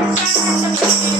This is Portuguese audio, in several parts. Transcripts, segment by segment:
Thank you.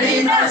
Amen.